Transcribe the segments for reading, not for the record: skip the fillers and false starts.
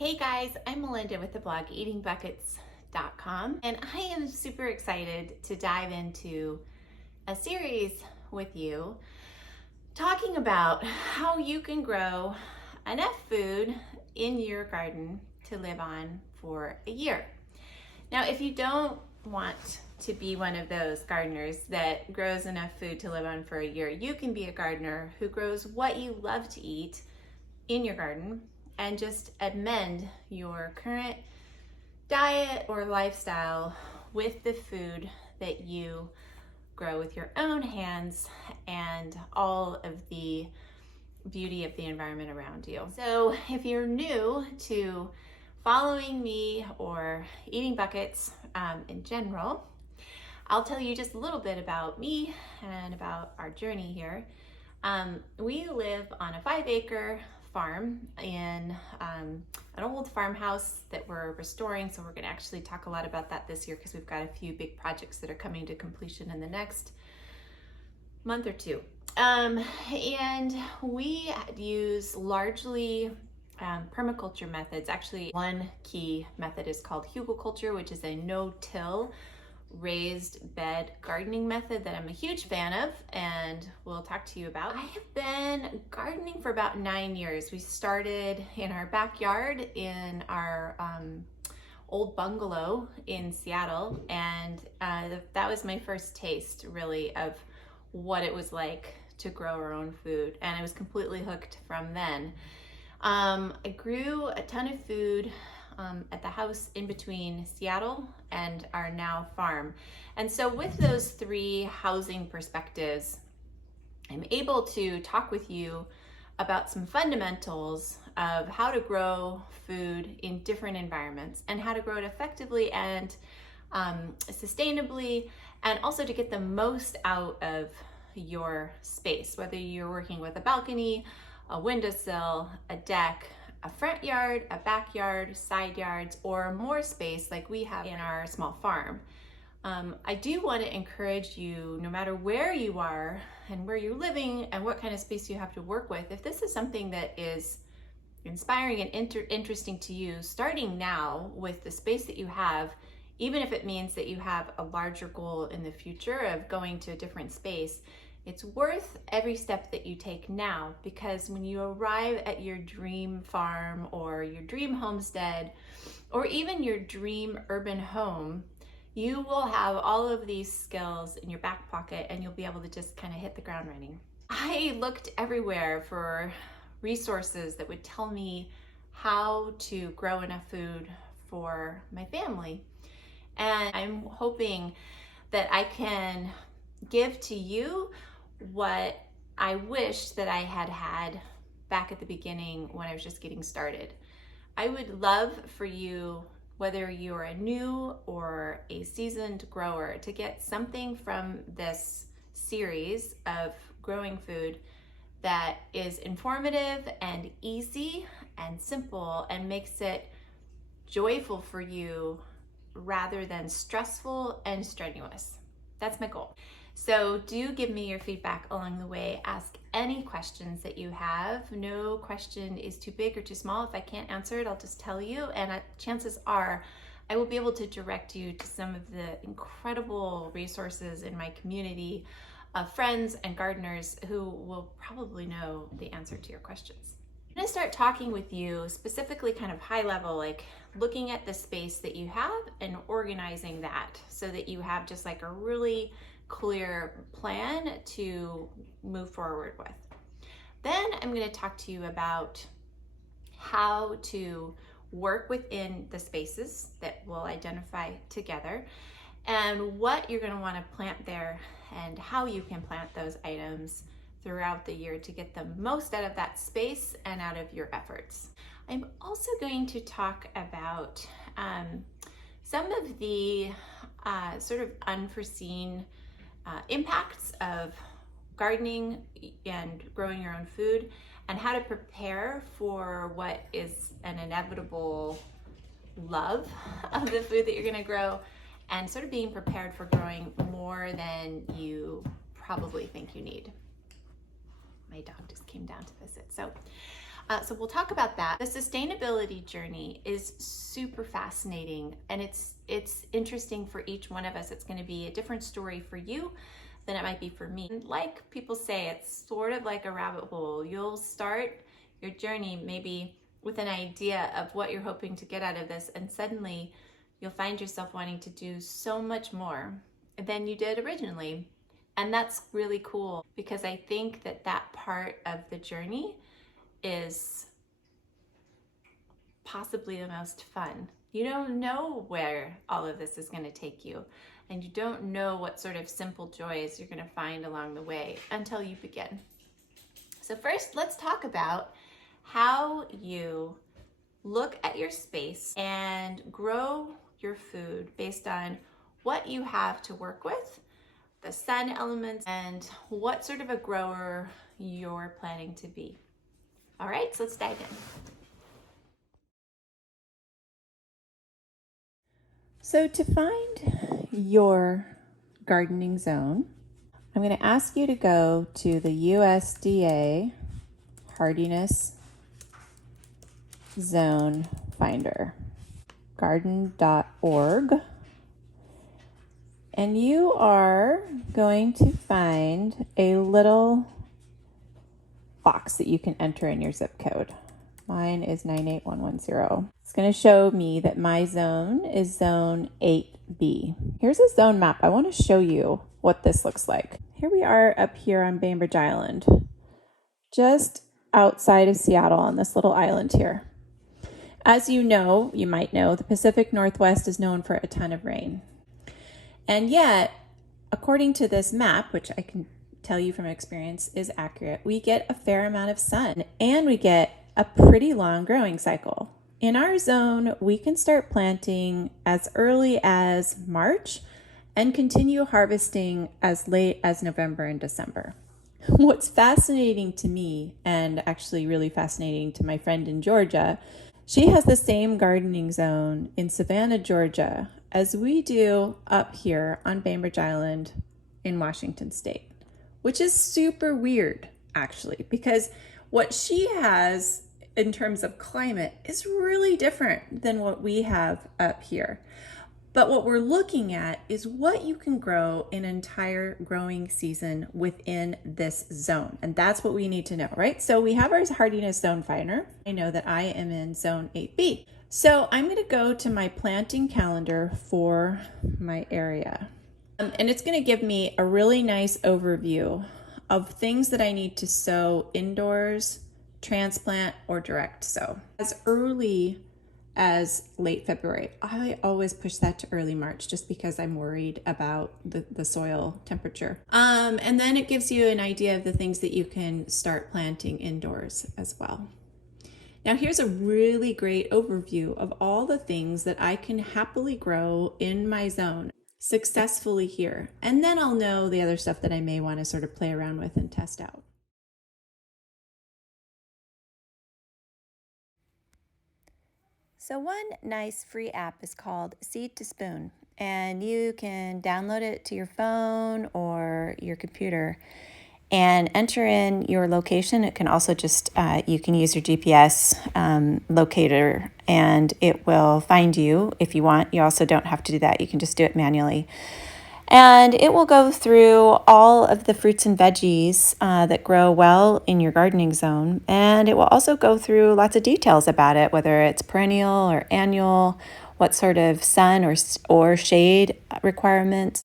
Hey guys, I'm Melinda with the blog eatingbuckets.com, and I am super excited to dive into a series with you talking about how you can grow enough food in your garden to live on for a year. Now, if you don't want to be one of those gardeners that grows enough food to live on for a year, you can be a gardener who grows what you love to eat in your garden and just amend your current diet or lifestyle with the food that you grow with your own hands and all of the beauty of the environment around you. So if you're new to following me or eating buckets in general, I'll tell you just a little bit about me and about our journey here. We live on a 5-acre farm in an old farmhouse that we're restoring, so we're going to actually talk a lot about that this year because we've got a few big projects that are coming to completion in the next month or two. And we use largely permaculture methods. Actually, one key method is called hugelkultur, which is a no-till raised bed gardening method that I'm a huge fan of and we'll talk to you about. I have been gardening for about 9 years. We started in our backyard in our old bungalow in Seattle, and that was my first taste really of what it was like to grow our own food, and I was completely hooked from then. I grew a ton of food at the house in between Seattle and our now farm. And so with those three housing perspectives, I'm able to talk with you about some fundamentals of how to grow food in different environments and how to grow it effectively and sustainably, and also to get the most out of your space, whether you're working with a balcony, a windowsill, a deck, a front yard, a backyard, side yards, or more space like we have in our small farm. I do want to encourage you, no matter where you are and where you're living and what kind of space you have to work with, if this is something that is inspiring and interesting to you, starting now with the space that you have, even if it means that you have a larger goal in the future of going to a different space, it's worth every step that you take now, because when you arrive at your dream farm or your dream homestead or even your dream urban home, you will have all of these skills in your back pocket and you'll be able to just kind of hit the ground running. I looked everywhere for resources that would tell me how to grow enough food for my family. And I'm hoping that I can give to you what I wish that I had back at the beginning when I was just getting started. I would love for you, whether you're a new or a seasoned grower, to get something from this series of growing food that is informative and easy and simple and makes it joyful for you rather than stressful and strenuous. That's my goal. So do give me your feedback along the way. Ask any questions that you have. No question is too big or too small. If I can't answer it, I'll just tell you. And chances are I will be able to direct you to some of the incredible resources in my community of friends and gardeners who will probably know the answer to your questions. I'm going to start talking with you specifically kind of high level, like looking at the space that you have and organizing that so that you have just like a really clear plan to move forward with. Then I'm going to talk to you about how to work within the spaces that we'll identify together and what you're going to want to plant there and how you can plant those items throughout the year to get the most out of that space and out of your efforts. I'm also going to talk about some of the sort of unforeseen impacts of gardening and growing your own food, and how to prepare for what is an inevitable love of the food that you're going to grow, and sort of being prepared for growing more than you probably think you need. My dog just came down to visit. So So we'll talk about that. The sustainability journey is super fascinating, and it's interesting for each one of us. It's going to be a different story for you than it might be for me. And like people say, it's sort of like a rabbit hole. You'll start your journey maybe with an idea of what you're hoping to get out of this, and suddenly you'll find yourself wanting to do so much more than you did originally. And that's really cool, because I think that that part of the journey is possibly the most fun. You don't know where all of this is going to take you, and you don't know what sort of simple joys you're going to find along the way until you begin. So first, let's talk about how you look at your space and grow your food based on what you have to work with, the sun elements, and what sort of a grower you're planning to be. All right, so let's dive in. So to find your gardening zone, I'm going to ask you to go to the USDA hardiness zone finder, garden.org, and you are going to find a little box that you can enter in your zip code. Mine is 98110. It's going to show me that my zone is zone 8B. Here's a zone map. I want to show you what this looks like. Here we are up here on Bainbridge Island, just outside of Seattle on this little island here. As you know, you might know, the Pacific Northwest is known for a ton of rain. And yet, according to this map, which I can tell you from experience is accurate, we get a fair amount of sun and we get a pretty long growing cycle. In our zone, we can start planting as early as March and continue harvesting as late as November and December. What's fascinating to me, and actually really fascinating to my friend in Georgia, she has the same gardening zone in Savannah, Georgia, as we do up here on Bainbridge Island in Washington State, which is super weird, actually, because what she has in terms of climate is really different than what we have up here. But what we're looking at is what you can grow in an entire growing season within this zone. And that's what we need to know, right? So we have our hardiness zone finder. I know that I am in zone 8B. So I'm going to go to my planting calendar for my area. And it's going to give me a really nice overview of things that I need to sow indoors, transplant, or direct sow. As early as late February. I always push that to early March just because I'm worried about the soil temperature. And then it gives you an idea of the things that you can start planting indoors as well. Now here's a really great overview of all the things that I can happily grow in my zone successfully here. And then I'll know the other stuff that I may want to sort of play around with and test out. So one nice free app is called Seed-to-Spoon, and you can download it to your phone or your computer and enter in your location. It can also just, you can use your GPS locator and it will find you if you want. You also don't have to do that. You can just do it manually. And it will go through all of the fruits and veggies that grow well in your gardening zone. And it will also go through lots of details about it, whether it's perennial or annual, what sort of sun or shade requirements.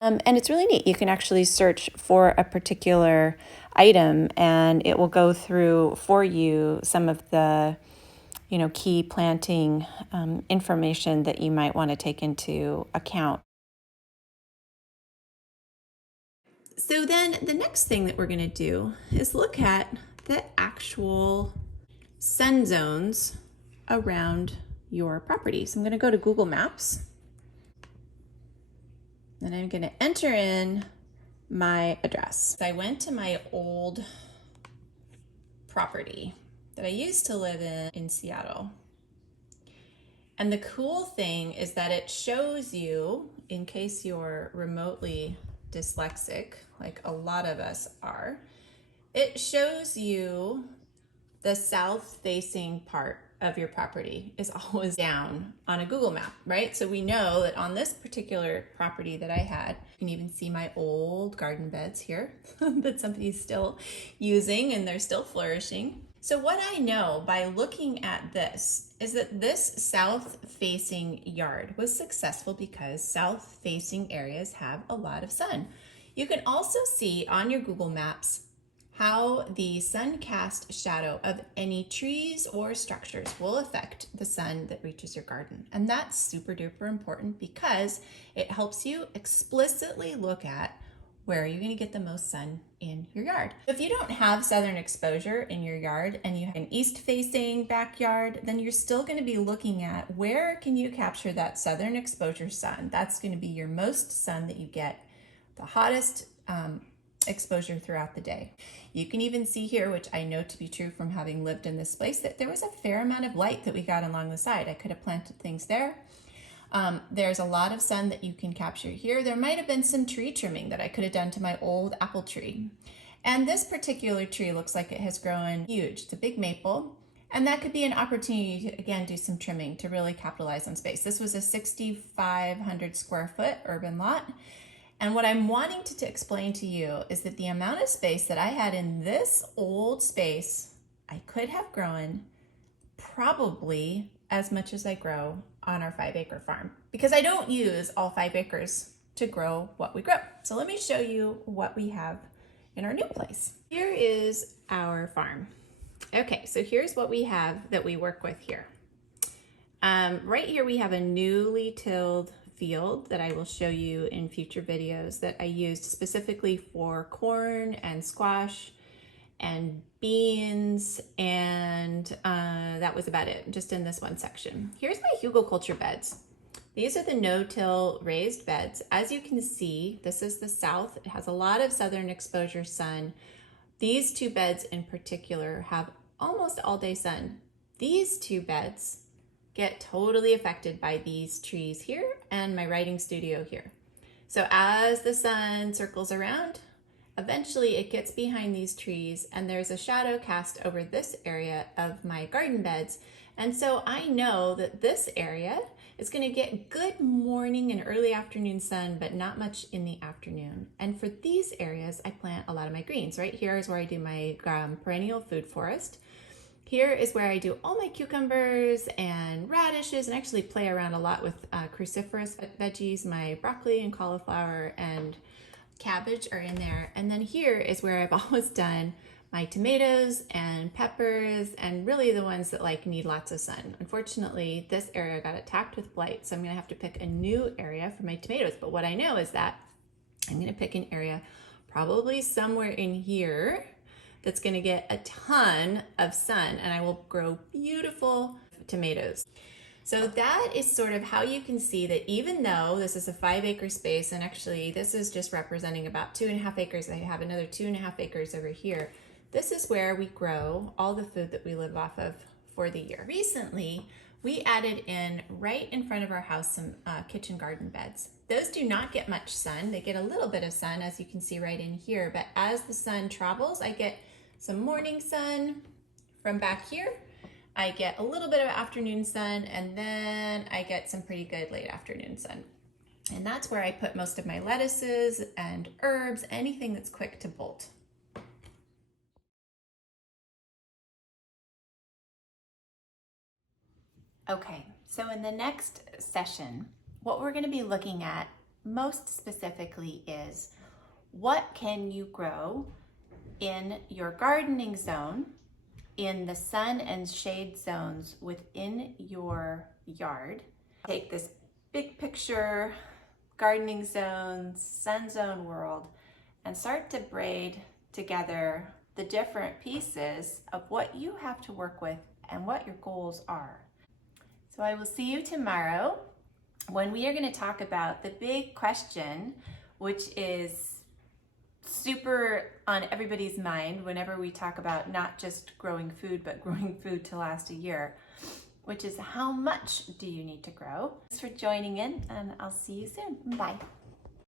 And it's really neat. You can actually search for a particular item and it will go through for you some of the key planting information that you might want to take into account. So then the next thing that we're going to do is look at the actual sun zones around your property. So I'm going to go to Google Maps and I'm going to enter in my address. I went to my old property that I used to live in Seattle. And the cool thing is that it shows you, in case you're remotely dyslexic, like a lot of us are, it shows you the south facing part of your property is always down on a Google map, right? So we know that on this particular property that I had, you can even see my old garden beds here that somebody's still using and they're still flourishing. So what I know by looking at this is that this south facing yard was successful because south facing areas have a lot of sun. You can also see on your Google Maps how the sun cast shadow of any trees or structures will affect the sun that reaches your garden. And that's super duper important because it helps you explicitly look at where are you going to get the most sun in your yard. If you don't have southern exposure in your yard and you have an east facing backyard, then you're still going to be looking at where can you capture that southern exposure sun. That's going to be your most sun that you get, the hottest exposure throughout the day. You can even see here, which I know to be true from having lived in this place, that there was a fair amount of light that we got along the side. I could have planted things there. There's a lot of sun that you can capture here. There might have been some tree trimming that I could have done to my old apple tree. And this particular tree looks like it has grown huge. It's a big maple. And that could be an opportunity to, again, do some trimming to really capitalize on space. This was a 6,500 square foot urban lot. And what I'm wanting to explain to you is that the amount of space that I had in this old space, I could have grown probably as much as I grow on our 5-acre farm, because I don't use all 5 acres to grow what we grow. So let me show you what we have in our new place. Here is our farm. Okay, so here's what we have that we work with here. Right here we have a newly tilled field that I will show you in future videos that I used specifically for corn and squash and beans, and that was about it, just in this one section. Here's my hugelkultur beds. These are the no-till raised beds. As you can see, this is the south. It has a lot of southern exposure sun. These two beds in particular have almost all day sun. These two beds get totally affected by these trees here and my writing studio here. So as the sun circles around, eventually it gets behind these trees and there's a shadow cast over this area of my garden beds. And so I know that this area is going to get good morning and early afternoon sun, but not much in the afternoon. And for these areas, I plant a lot of my greens. Right here is where I do my perennial food forest. Here is where I do all my cucumbers and radishes, and actually play around a lot with cruciferous veggies. My broccoli and cauliflower and cabbage are in there. And then here is where I've always done my tomatoes and peppers, and really the ones that need lots of sun. Unfortunately, this area got attacked with blight, so I'm gonna have to pick a new area for my tomatoes. But what I know is that I'm gonna pick an area probably somewhere in here that's going to get a ton of sun, and I will grow beautiful tomatoes. So that is sort of how you can see that even though this is a 5-acre space, and actually this is just representing about 2.5 acres, I have another 2.5 acres over here, this is where we grow all the food that we live off of for the year. Recently, we added in right in front of our house some kitchen garden beds. Those do not get much sun. They get a little bit of sun, as you can see right in here, but as the sun travels, I get some morning sun from back here. I get a little bit of afternoon sun, and then I get some pretty good late afternoon sun. And that's where I put most of my lettuces and herbs, anything that's quick to bolt. Okay, so in the next session, what we're going to be looking at most specifically is what can you grow in your gardening zone, in the sun and shade zones within your yard. Take this big picture gardening zone, sun zone world, and start to braid together the different pieces of what you have to work with and what your goals are. So I will see you tomorrow when we are going to talk about the big question, which is super on everybody's mind whenever we talk about not just growing food, but growing food to last a year, which is how much do you need to grow? Thanks for joining in, and I'll see you soon. Bye.